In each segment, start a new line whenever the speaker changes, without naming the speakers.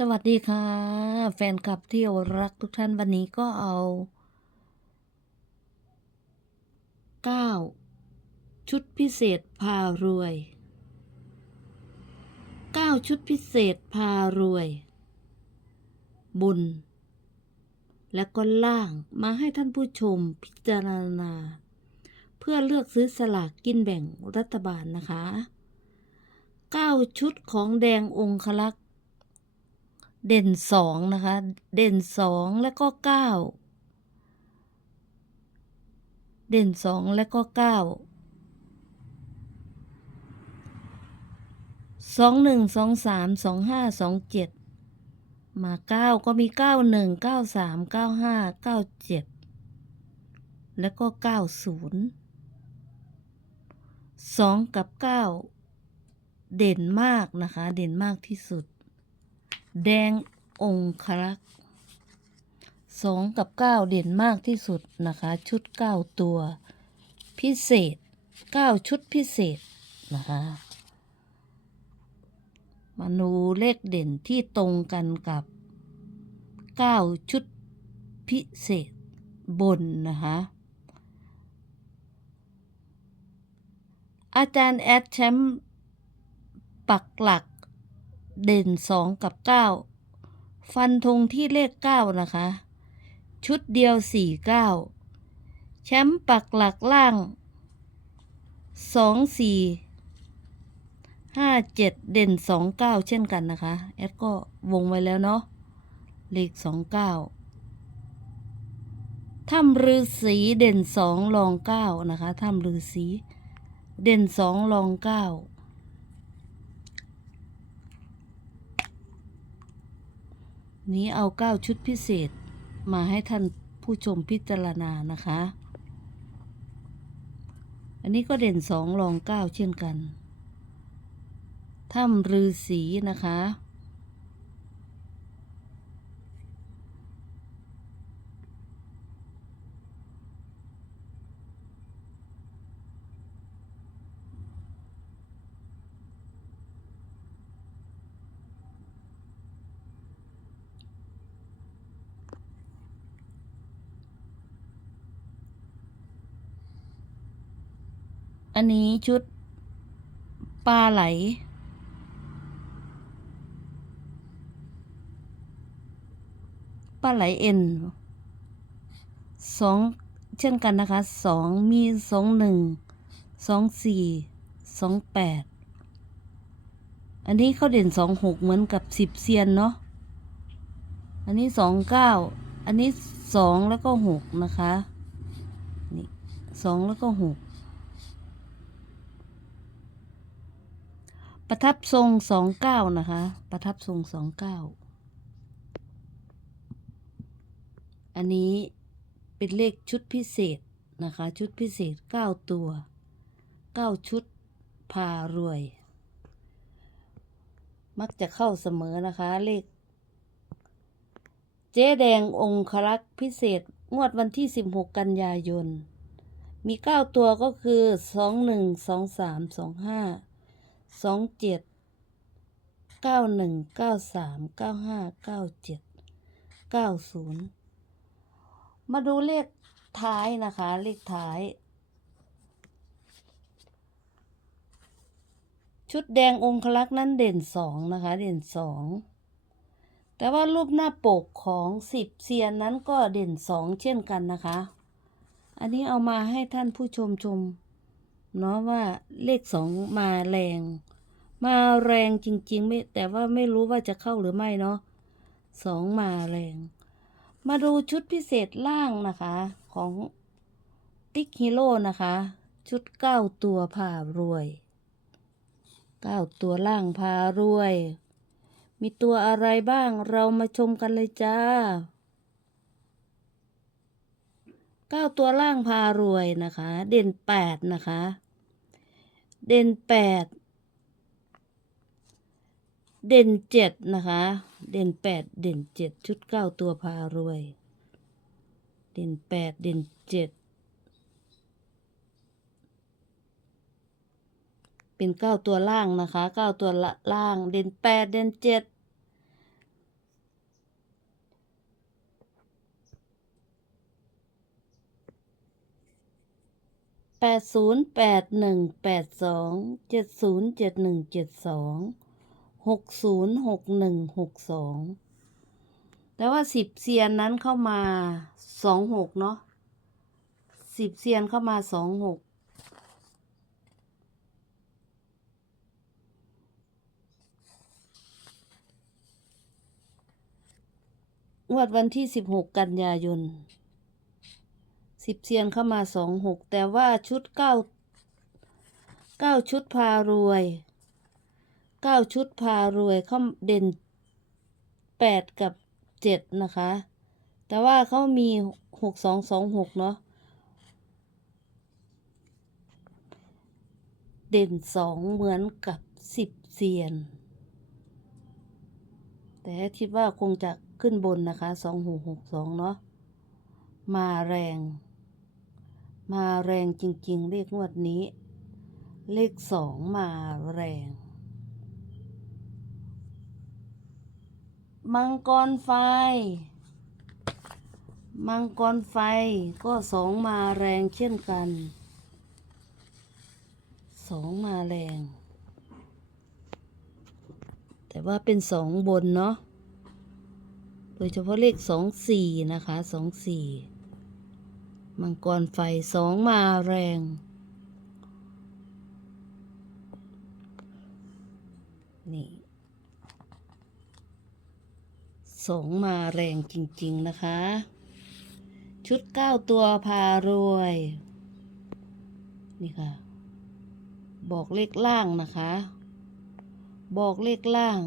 สวัสดีค่ะ แฟนคลับที่รักทุกท่านวันนี้ก็เอา9ชุดพิเศษพารวย9ชุดพิเศษพารวย บุญ และก็ล่างมาให้ท่านผู้ชมพิจารณา เพื่อเลือกซื้อสลากกินแบ่งรัฐบาลนะคะ9ชุดของแดงองคลักษ เด่นสองนะคะ เด่นสองและก็เก้าเด่นสองและก็เก้าสองหนึ่งสองสามสองห้าสองเจ็ดมาเก้าก็มีเก้าหนึ่งเก้าสามเก้าห้าเก้าเจ็ดแล้วก็เก้าศูนย์สองกับเก้าเด่นมากนะคะ เด่นมากที่สุด แดงองครักษ์สองกับเก้าเด่นมากที่สุดนะคะ ชุดเก้าตัว พิเศษเก้าชุดพิเศษนะคะมาดูเลขเด่นที่ตรงกันกับเก้าชุดพิเศษบนนะคะอาจารย์แอดแชมป์ปักหลัก เด่นสองกับเก้าฟันธงที่เลขเก้านะคะ ชุดเดียวสี่เก้าแชมป์ปักหลักล่างสองสี่ห้าเจ็ดเด่นสองเก้าเช่นกันนะคะ แอดก็วงไว้แล้วเนาะเลขสองเก้าถ้ำฤาษีเด่นสองรองเก้านะคะถ้ำฤาษีเด่นสองรองเก้า นี้เอาเก้าชุดพิเศษมาให้ท่านผู้ชมพิจารณานะคะ อันนี้ก็เด่นสองรองเก้าเช่นกันถ้ำฤาษีนะคะ อันนี้ชุดปลาไหล ปลาไหลเอ็นสองเช่นกันนะคะสองมีสองหนึ่งสองสี่สองแปดอันนี้เขาเด่นสองหกเหมือนกับสิบเซียนเนาะอันนี้สองเก้าอันนี้สองแล้วก็หกนะคะนี่สองแล้วก็หก ประทับทรงสองเก้านะคะ ประทับทรงสองเก้าอันนี้เป็นเลขชุดพิเศษนะคะ ชุดพิเศษเก้าตัวเก้าชุดพารวย มักจะเข้าเสมอนะคะ เลข เจ๊แดงองครักษ์พิเศษงวดวันที่ 16 กันยายน มี 9 ตัวก็คือ 21 23 25 สองเจ็ดเก้าหนึ่งเก้าสามเก้าห้าเก้าเจ็ดเก้าศูนย์มาดูเลขท้ายนะคะ เลขท้าย ชุดแดงองคลักษ์นั้นเด่นสองนะคะ เด่นสองแต่ว่ารูปหน้าปกของสิบเซียนนั้นก็เด่นสองเช่นกันนะคะ อันนี้เอามาให้ท่านผู้ชมชม เนาะว่าเลขสองมาแรง มาแรงจริงๆไม่แต่ว่าไม่รู้ว่าจะเข้าหรือไม่เนาะสองมาแรง มาดูชุดพิเศษล่างนะคะ ของติ๊กฮีโร่นะคะ ชุดเก้าตัวพารวยเก้าตัวล่างพารวย มีตัวอะไรบ้างเรามาชมกันเลยจ้า เก้าตัวล่างพารวยนะคะ เด่นแปดนะคะ เด่นแปดเด่นเจ็ดนะคะ เด่นแปดเด่นเจ็ดชุดเก้าตัวพารวย เด่นแปดเด่นเจ็ดเป็นเก้าตัวล่างนะคะเก้าตัวละล่าง เด่นแปดเด่นเจ็ด แปดศูนย์แปดหนึ่งแปดสองเจ็ดศูนย์เจ็ดหนึ่งเจ็ดสองหกศูนย์หกหนึ่งหกสองแต่ว่าสิบเซียนนั้นเข้ามาสองหกเนาะสิบเซียนเข้ามาสองหกงวดวันที่สิบหกกันยายน สิบเซียนเข้ามาสองหกแต่ว่าชุดเก้าเก้าชุดพารวยเก้าชุดพารวยเข้าเด่นแปดกับเจ็ดนะคะ แต่ว่าเขามีหกสองสองหกเนาะเด่นสองเหมือนกับสิบเซียน แต่คิดว่าคงจะขึ้นบนนะคะสองหกหกสองเนาะมาแรง มาแรงจริง ๆ เลขงวดนี้ เลขสองมาแรง มังกรไฟ มังกรไฟก็สองมาแรงเช่นกันสองมาแรง แต่ว่าเป็นสองบนเนาะโดยเฉพาะเลขสองสี่นะคะสองสี่ มังกรไฟสองมาแรง นี่สองมาแรงจริง ๆ นะคะ ชุดเก้าตัวพารวย นี่ค่ะ บอกเลขล่างนะคะ บอกเลขล่าง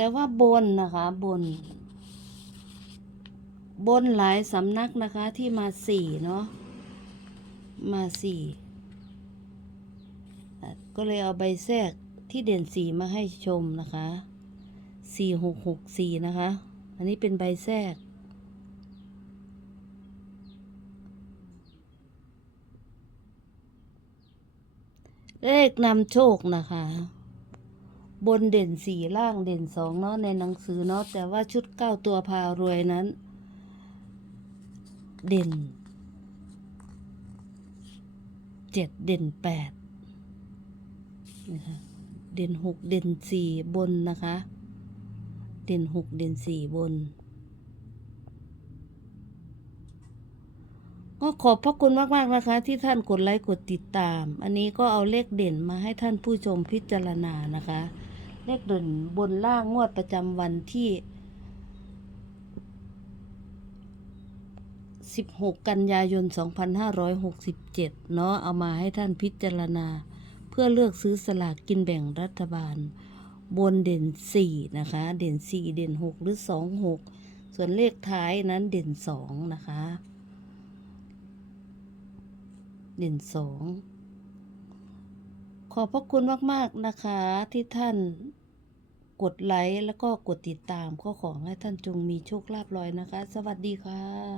แต่ว่าบนนะคะบน บนหลายสำนักนะคะที่มาสี่เนาะมาสี่ก็เลยเอาใบแทรกที่เด่นสีมาให้ชมนะคะสี่หกหกสี่นะคะ อันนี้เป็นใบแทรก เลขนำโชคนะคะ บนเด่นสี่ล่างเด่นสองเนาะในหนังสือเนาะแต่ว่าชุดเก้าตัวพารวยนั้น เด่นเจ็ดเด่นแปดนะคะเด่นหกเด่นสี่บนนะคะ เด่นหกเด่นสี่บนก็ขอบพระคุณมากๆนะคะ ที่ท่านกดไลค์กดติดตาม อันนี้ก็เอาเลขเด่นมาให้ท่านผู้ชมพิจารณานะคะ เลขเด่นบนล่างงวดประจำวันที่ 16 กันยายน 2567 เนาะเอามาให้ท่านพิจารณา เพื่อเลือกซื้อสลากกินแบ่งรัฐบาล บนเด่น 4 นะคะ เด่น 4 เด่น 6 หรือ 2 6 ส่วนเลขท้ายนั้นเด่น 2 นะคะ เด่นสองขอบพระคุณมาก ๆ นะคะที่ท่าน กดไลค์แล้วก็กดติดตามก็ขอให้ท่านจงมีโชคลาภลอยนะคะ สวัสดีค่ะ